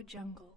AudioJungle.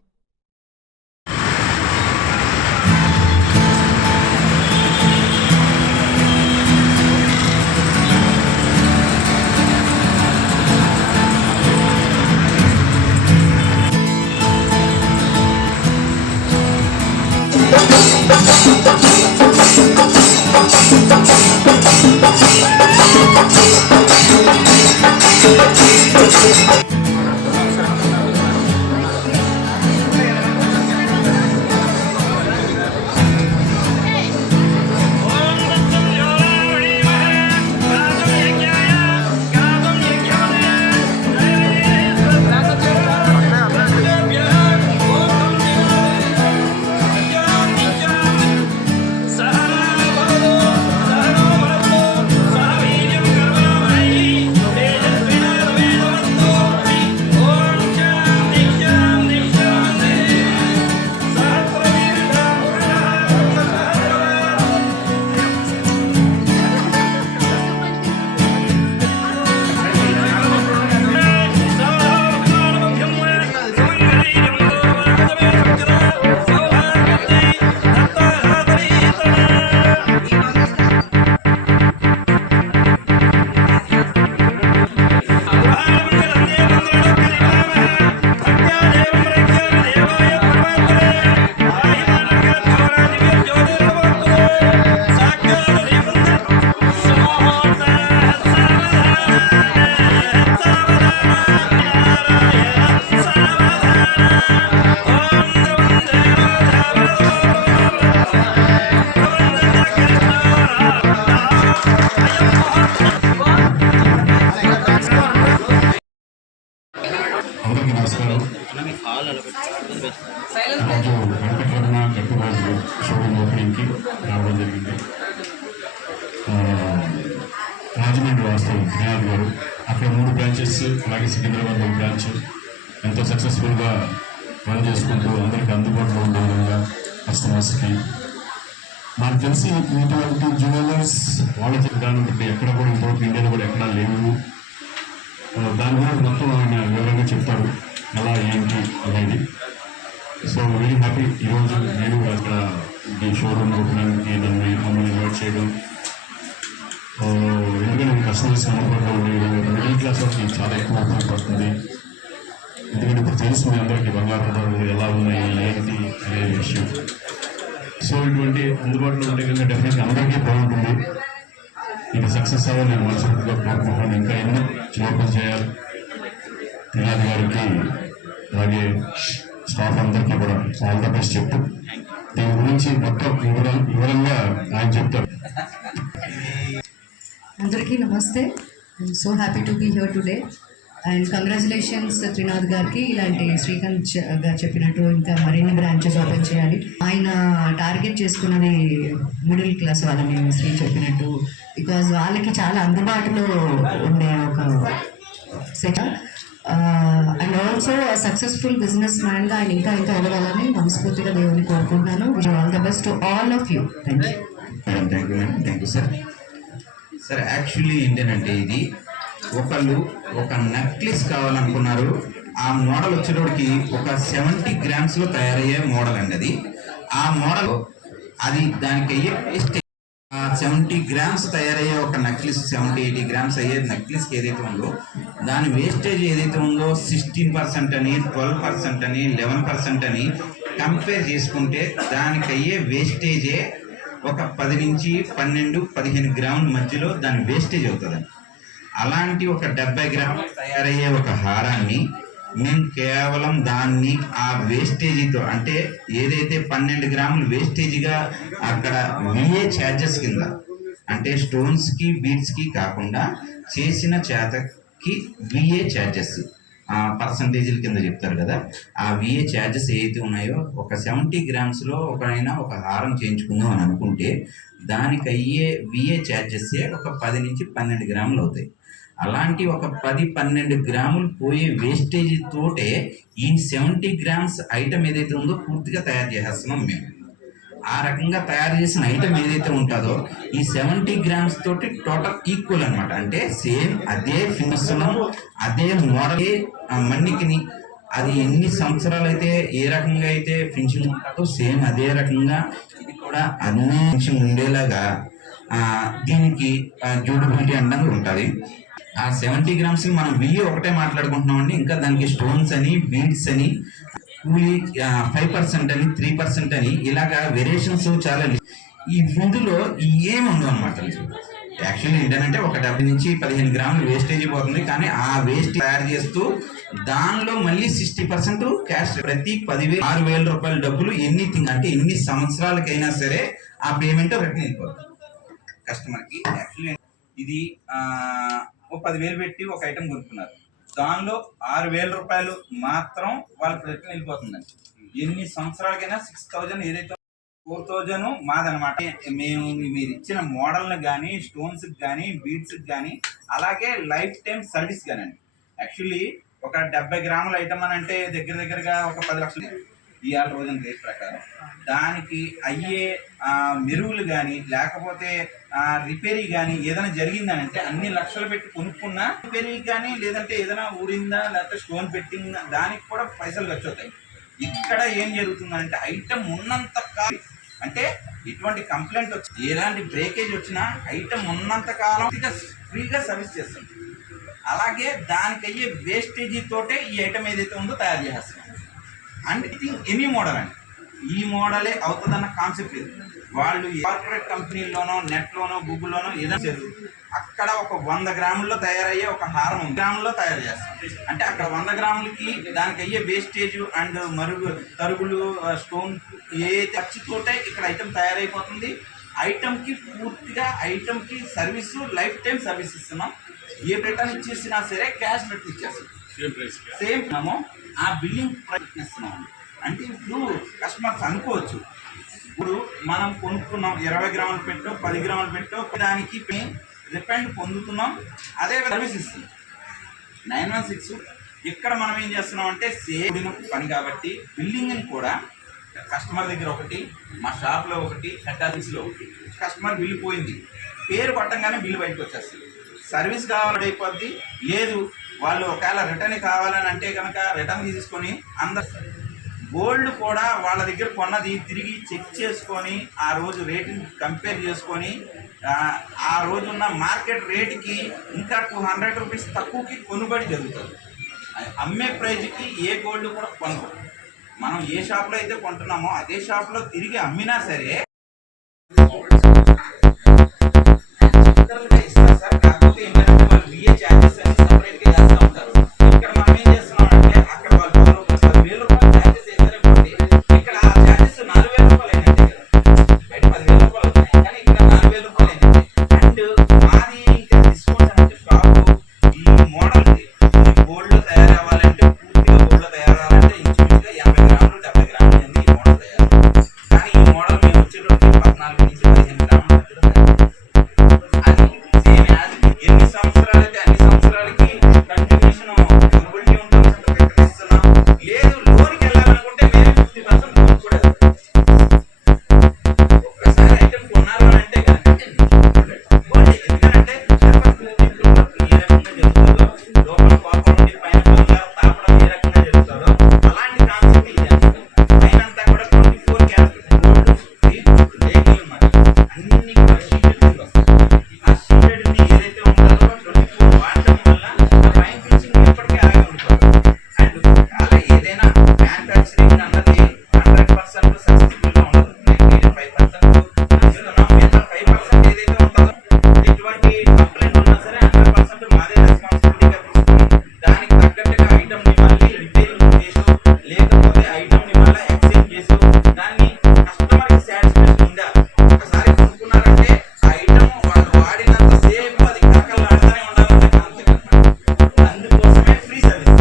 అందరికీ నమస్కారం. ఈరోజు వెంకటరమణ గట్టుబాజు షోరూమ్ ఓపెనింగ్కి రావడం జరిగింది. రాజమండ్రి వాస్తవం వినాయక్ గారు అక్కడ 3 బ్రాంచెస్, అలాగే సికింద్రాబాద్ బ్రాంచ్ ఎంతో సక్సెస్ఫుల్గా రన్ చేసుకుంటూ అందరికీ అందుబాటులో ఉండే విధంగా కస్టమర్స్కి నాకు తెలిసి ఇటువంటి జ్యువెలర్స్ వాళ్ళ దాన్ని బట్టి ఎక్కడ కూడా ఇంతవరకు ఇండియాలో కూడా ఎక్కడా లేవు. దాని గురించి మొత్తం ఆయన వివరంగా చెప్తారు ఎలా ఏంటి అనేది. సో వెరీ హ్యాపీ ఈరోజు నేను అక్కడ ఈ షోరూమ్ ఓపెనింగ్కి మమ్మల్ని ఇన్వైట్ చేయడం. ఎందుకంటే కస్టమర్స్ అందుబాటులో ఉండే మిడిల్ క్లాస్ వాళ్ళకి చాలా ఎక్కువ ఉపయోగపడుతుంది. ఎందుకంటే ఇప్పుడు తెలుసు మీ అందరికీ బంగారు ధరలు ఎలా ఉన్నాయి ఏంటి అనే విషయం. సో ఇటువంటి అందుబాటులో ఉండే కనుక డెఫినెట్గా అందరికీ బాగుంటుంది. ఇది సక్సెస్ అవ్వాలి నేను మనస్ఫూర్తిగా కోరుకుంటున్నాను. ఇంకా ఎన్నో ఓపెన్ చేయాలి. త్రినాథ్ గారికి అలాగే స్టాఫ్ అందరికీ కూడా ఆల్ ద బెస్ట్ చెప్తూ దీని గురించి మొత్తం వివరంగా ఆయన చెప్తారు. అందరికీ నమస్తే. I'm so happy to be here today and congratulations Trinath గారికి. ఇలాంటి శ్రీకాంత్ గారు చెప్పినట్టు ఇంకా మరిన్ని బ్రాంచెస్ ఓపెన్ చేయాలి. ఆయన టార్గెట్ చేసుకున్నది మిడిల్ క్లాస్ వాళ్ళని శ్రీ చెప్పినట్టు, బికాజ్ వాళ్ళకి చాలా అందుబాటులో ఉండే ఒక set and also successful business మ్యాన్గా ఆయన ఇంకా ఇంకా ఎదగాలని మనస్ఫూర్తిగా దేవుని కోరుకుంటున్నాను. Wish all the best to all of you. Thank you madam. Thank you madam. Thank you sir. Sir actually ఏంటంటే ఇది ఒకళ్ళు ఒక నెక్లెస్ కావాలనుకున్నారు. ఆ మోడల్ వచ్చేటోడికి ఒక 70 గ్రామ్స్లో తయారయ్యే మోడల్ అండి అది. ఆ మోడల్ అది దానికి అయ్యే వేస్టేజ్ 70 గ్రామ్స్ తయారయ్యే ఒక నెక్లెస్ 70-80 గ్రామ్స్ అయ్యే నెక్లెస్కి ఏదైతే ఉందో దాని వేస్టేజ్ ఏదైతే ఉందో 16% అని 12% అని 11% అని కంపేర్ చేసుకుంటే దానికి అయ్యే వేస్టేజే ఒక 10 నుంచి 12-15 గ్రాముల మధ్యలో దాని వేస్టేజ్ అవుతుందండి. అలాంటి ఒక 70 గ్రాములు తయారయ్యే ఒక హారాన్ని మేము కేవలం దాన్ని ఆ వేస్టేజీతో అంటే ఏదైతే 12 గ్రాములు వేస్టేజీగా అక్కడ విఏ ఛార్జెస్ కింద అంటే స్టోన్స్కి బీడ్స్కి కాకుండా చేసిన చేతకి విఏ ఛార్జెస్ పర్సంటేజీల కింద చెప్తారు కదా, ఆ విఏ ఛార్జెస్ ఏవైతే ఉన్నాయో ఒక 70 గ్రామ్స్లో ఒక హారం చేయించుకుందాం అని అనుకుంటే దానికి అయ్యే విఏ ఛార్జెస్సే ఒక 10 నుంచి 12 గ్రాములు అవుతాయి. అలాంటి ఒక 10-12 గ్రాములు పోయే వేస్టేజ్ తోటే ఈ 70 గ్రామ్స్ ఐటమ్ ఏదైతే ఉందో పూర్తిగా తయారు చేసేస్తున్నాం మేము. ఆ రకంగా తయారు చేసిన ఐటమ్ ఏదైతే ఉంటుందో ఈ 70 గ్రామ్స్ తోటి టోటల్ ఈక్వల్ అనమాట. అంటే సేమ్ అదే ఫినిష్ అదే మోడల్ మన్నికిని అది ఎన్ని సంవత్సరాలు అయితే ఏ రకంగా అయితే ఫినిషింగ్ ఉంటుందో సేమ్ అదే రకంగా ఇది కూడా అన్ని ఫినిషింగ్ ఉండేలాగా దీనికి డ్యూరబిలిటీ అనేది ఉంటుంది. ఆ 70 గ్రామ్స్ మనం బియ్య ఒకటే మాట్లాడుకుంటున్నామండి. ఇంకా దానికి స్టోన్స్ అని, బీడ్స్ అని, కూలీ 5% అని, 3% అని ఇలాగా వేరియేషన్స్ చాలా. ఈ ఇందులో ఏమి ఉండవు అనమాట. యాక్చువల్లీ ఏంటంటే ఒక 70 నుంచి 15 గ్రాములు వేస్టేజ్ పోతుంది. కానీ ఆ వేస్ట్ తయారు చేస్తూ దానిలో మళ్ళీ 60% క్యాష్, ప్రతి 10,000 6,000 రూపాయల డబ్బులు ఎనీథింగ్ అంటే ఎన్ని సంవత్సరాలకైనా సరే ఆ పేమెంట్ రిటర్న్ వెళ్ళిపోతుంది కస్టమర్కి. యాక్చువల్లీ ఇది ఓ 10,000 పెట్టి ఒక ఐటమ్ కొనుక్కున్నారు, దానిలో 6,000 రూపాయలు మాత్రం వాళ్ళకి రిటర్న్ వెళ్ళిపోతుందండి. ఎన్ని సంవత్సరాలకైనా 6,000 ఏదైతే 4,000 మాదనమాట. మేము మీరు ఇచ్చిన మోడల్ని కానీ, స్టోన్స్ కానీ, బీడ్స్ కానీ, అలాగే లైఫ్ టైం సర్వీస్ కానండి. యాక్చువల్లీ ఒక 70 గ్రాముల ఐటమ్ అని అంటే దగ్గరగా ఒక 10 లక్షలు ఇవాళ రోజున రేట్ ప్రకారం. దానికి అయ్యే మెరుగులు కానీ, లేకపోతే రిపేరీ కానీ ఏదైనా జరిగిందని అంటే అన్ని లక్షలు పెట్టి కొనుక్కున్నా రిపేరీ కానీ, లేదంటే ఏదైనా ఊరిందా, లేకపోతే స్టోన్ పెట్టిందా, దానికి కూడా పైసలు ఖర్చు అవుతాయి. ఇక్కడ ఏం జరుగుతుందంటే ఐటమ్ ఉన్నంత కాలం, అంటే ఎటువంటి కంప్లైంట్ వచ్చి ఎలాంటి బ్రేకేజ్ వచ్చినా ఐటమ్ ఉన్నంత కాలం ఫ్రీగా సర్వీస్ చేస్తుంది. అలాగే దానికి అయ్యే వేస్టేజీ తోటే ఈ ఐటమ్ ఏదైతే ఉందో తయారు చేస్తాం. అండ్ ఎనీ మోడల్ అండి, ఈ మోడలే అవుతుందన్న కాన్సెప్ట్ లేదు. వాళ్ళు కార్పొరేట్ కంపెనీల్లోనో, నెట్లోనో, గూగుల్లోనో ఏదైనా అక్కడ ఒక 100 గ్రాముల్లో తయారయ్యే ఒక హారం గ్రాముల్లో తయారు చేస్తాం. అంటే అక్కడ 100 గ్రాములకి దానికి అయ్యే వేస్టేజ్ అండ్ తరుగులు, స్టోన్ ఏ ఖర్చుతోటే ఇక్కడ ఐటమ్ తయారైపోతుంది. ఐటమ్కి పూర్తిగా ఐటమ్కి సర్వీసు లైఫ్ టైం సర్వీస్ ఇస్తున్నాం. ఏ రిటర్న్ ఇచ్చేసినా సరే క్యాష్ రిటర్న్ ఇచ్చేస్తాం. సేమ్ ఆ బిల్లింగ్ ప్రయత్నిస్తున్నాం. అంటే ఇప్పుడు కస్టమర్స్ అనుకోవచ్చు, ఇప్పుడు మనం కొనుక్కున్నాం 20 గ్రాములు పెట్టో 10 గ్రాములు పెట్టో దానికి రిఫండ్ పొందుతున్నాం, అదే సర్వీస్ ఇస్తుంది 916. ఇక్కడ మనం ఏం చేస్తున్నాం అంటే సేమ్ పని కాబట్టి బిల్లింగ్ని కూడా కస్టమర్ దగ్గర ఒకటి, మా షాప్లో ఒకటి, హెడ్ ఆఫీస్లో ఒకటి. కస్టమర్ బిల్లు పోయింది, పేరు పట్టంగానే బిల్లు బయటకు వచ్చేస్తుంది. సర్వీస్ కావాలని అయిపోద్ది. లేదు వాళ్ళు ఒకవేళ రిటర్న్ కావాలని అంటే కనుక రిటర్న్ తీసుకొని అందరు గోల్డ్ కూడా వాళ్ళ దగ్గర కొన్నది తిరిగి చెక్ చేసుకొని ఆ రోజు రేటుని కంపేర్ చేసుకొని ఆ రోజున్న మార్కెట్ రేటుకి ఇంకా 200 రూపీస్ తక్కువకి కొనుగోలు జరుగుతుంది. అమ్మే ప్రైజ్కి ఏ గోల్డ్ కూడా కొనరు. మనం ఏ షాప్లో అయితే కొంటున్నామో అదే షాప్లో తిరిగి అమ్మినా సరే ఇస్తారు సార్. కాకపోతే ఏంటంటే వాళ్ళు బిఏ ఛార్జెస్ అని సపరేట్గా చేస్తూ ఉంటారు. ఇక్కడ మనం ఏం చేస్తున్నాం అంటే అక్కడ వాళ్ళు 10,000 రూపాయలు ఛార్జెస్ వేస్తారనుకోండి, ఇక్కడ ఆ ఛార్జెస్ 4,000 రూపాయలు అయినట్టే కదా. బయట 10,000 రూపాయలు ఉన్నాయి, కానీ ఇక్కడ 4,000 రూపాయలు అయినట్టే. అండ్ మాది ఇంకా డిస్కౌంట్స్ అంటే షాపు ఈ మోడల్ది గోల్డ్ తయారవ్వాలంటే పూర్తిగా గోల్డ్ తయారవ్వాలంటే ఇంచుమించుగా 50 గ్రాములు 70 గ్రాములు అయింది ఈ మోడల్ తయారు. కానీ ఈ మోడల్ మేము వచ్చేటప్పటికి 14 నుంచి 15 గ్రాములు ఎన్ని సంవత్సరాలు అయితే అన్ని సంవత్సరాలకి కంటిన్యూషన్ డ్యూరబిలిటీ ఉంటుంది. ఇస్తున్నాం. లేదు లోన్కి వెళ్ళాలనుకుంటే వేరే 50% లోన్ కూడా ఒక్కసారి ఐటమ్ కొన్నారు అని అంటే ఎందుకంటే ఏ రకంగా జరుగుతుందో, లోపల కోపం ఉండి పైన బంగారు తాపడం ఏ రకంగా జరుగుతుందో అలాంటి కాన్సెప్ట్ ఇది. పైన అంతా కూడా 24 క్యారెట్ గోల్డ్ లేఖలు అన్నమాట. అన్ని కూడా షీటెడ్ వస్తాయి. ఆ షీటెడ్ని ఏదైతే ఉంటుందో 24 వాడటం వల్ల పైన ఫినిషింగ్ ఎప్పటికీ ఆగి ఉంటుంది. అండ్ అలా ఏదైనా మ్యానుఫ్యాక్చరింగ్ అన్నది 100% సక్సెస్ఫుల్గా ఉండదు. 95% ఇస్తున్నాం. మిగతా 5% ఏదైతే ఉంటుందో ఎటువంటి కంప్లైంట్ ఉన్నా సరే 100% మాదే రెస్పాన్సిబిలిటీగా తీసుకుని దానికి తగ్గట్టుగా ఐటమ్ని మళ్ళీ రిపేరింగ్ చేసు, లేకపోతే ఐటమ్ని మళ్ళీ ఎక్స్చేంజ్ చేసు, దాన్ని కస్టమర్కి సాటిస్ఫాక్షన్ ఉండాలి. ఒకసారి కొనుక్కున్నారంటే ఆ ఐటమ్ వాళ్ళు వాడినంత సేపు అది కరకలు ఆడుతూనే ఉండాలనే కాన్సెప్ట్ అన్నమాట. అందుకోసమే ఫ్రీ సర్వీస్.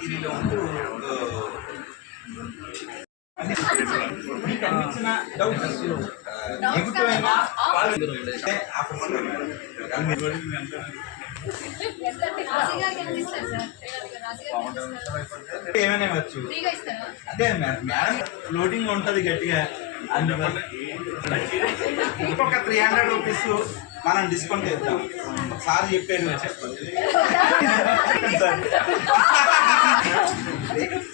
తీరిలో ఉంటూ మీకు అనిపించిన డౌట్స్ నెగిటివ్ అయినా ఏమైనా ఇవ్వచ్చు. అదే మేడం ఫ్లోటింగ్ ఉంటుంది గట్టిగా. ఒక 300 రూపీస్ మనం డిస్కౌంట్ చేద్దాం. సార్ చెప్పారు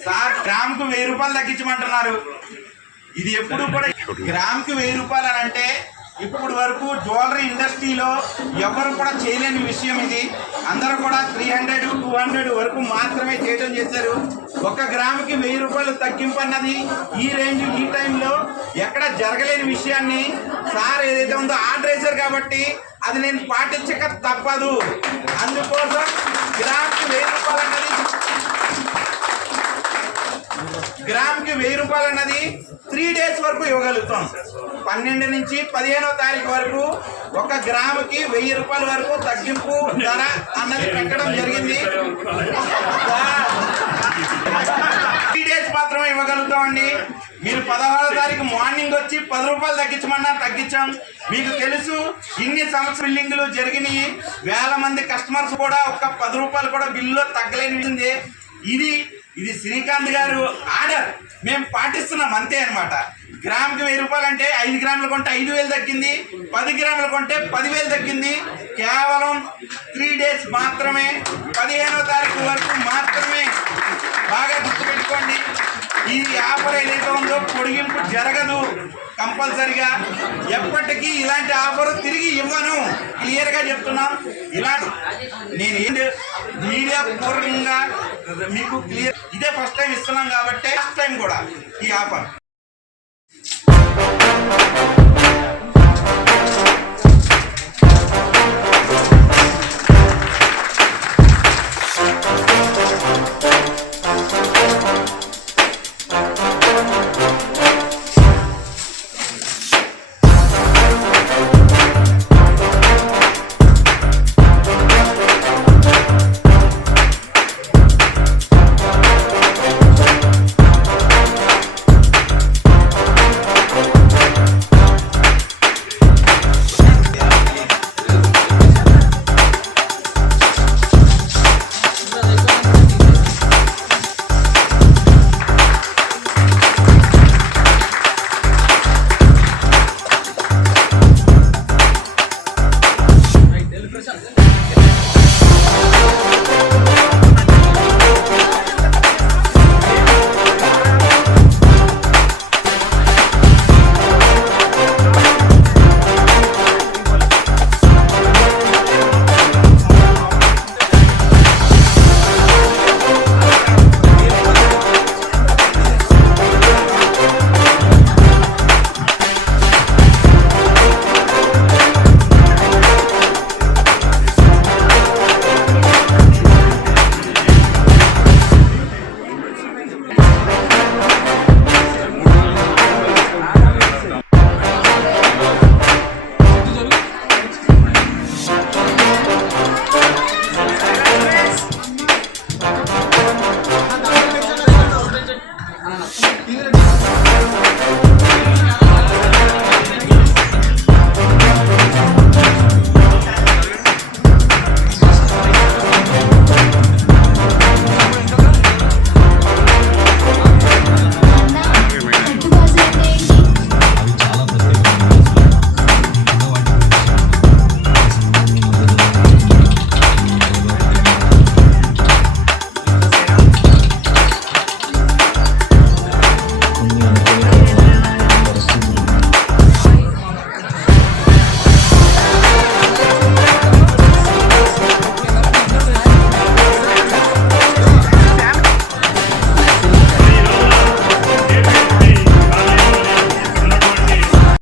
సార్ గ్రాముకు 1000 రూపాయలు తగ్గించమంటున్నారు. ఇది ఎప్పుడు కూడా గ్రాముకి 1000 రూపాయలు అని అంటే ఇప్పుడు వరకు జ్యువెలరీ ఇండస్ట్రీలో ఎవరు కూడా చేయలేని విషయం ఇది. అందరూ కూడా 300, 200 వరకు మాత్రమే చేయడం చేశారు. ఒక గ్రాముకి 1000 రూపాయలు తగ్గింపు అన్నది ఈ రేంజ్ ఈ టైంలో ఎక్కడ జరగలేని విషయాన్ని సార్ ఏదైతే ఉందో ఆర్డర్ వేశారు కాబట్టి అది నేను పాటించక తప్పదు. అందుకోసం గ్రాముకి 1000 రూపాయలు అన్నది గ్రామ్కి 1000 రూపాయలు అన్నది 3 డేస్ వరకు ఇవ్వగలుగుతాం. 12 నుంచి 15వ తారీఖు వరకు ఒక గ్రాముకి 1000 రూపాయల వరకు తగ్గింపు ధర అన్నది పెట్టడం జరిగింది. 3 డేస్ మాత్రమే ఇవ్వగలుగుతామండి. మీరు 16వ తారీఖు మార్నింగ్ వచ్చి 10 రూపాయలు తగ్గించమన్నా తగ్గించాం. మీకు తెలుసు ఇన్ని సంవత్సరాల బిల్లింగ్లు జరిగినాయి. వేల మంది కస్టమర్స్ కూడా ఒక్క 10 రూపాయలు కూడా బిల్లులో తగ్గలేనిది. ఇది శ్రీకాంత్ గారు ఆర్డర్, మేము పాటిస్తున్నాం అంతే అనమాట. గ్రాముకి 1000 రూపాయలు అంటే 5 గ్రాములు కొంటే 5000 తగ్గింది, 10 గ్రాములు కొంటే 10,000 తగ్గింది. కేవలం 3 డేస్ మాత్రమే, 15వ తారీఖు వరకు మాత్రమే. బాగా గుర్తుపెట్టుకోండి, ఈ ఆఫర్ ఏదైతే ఉందో పొడిగింపు జరగదు కంపల్సరిగా. ఎప్పటికీ ఇలాంటి ఆఫర్ తిరిగి ఇవ్వను, క్లియర్గా చెప్తున్నాం. ఇలాంటి నేను ఏంటి మీడియా పూర్వకంగా మీకు క్లియర్, ఇదే ఫస్ట్ టైం ఇస్తున్నాం కాబట్టి ఫస్ట్ టైం కూడా ఈ ఆఫర్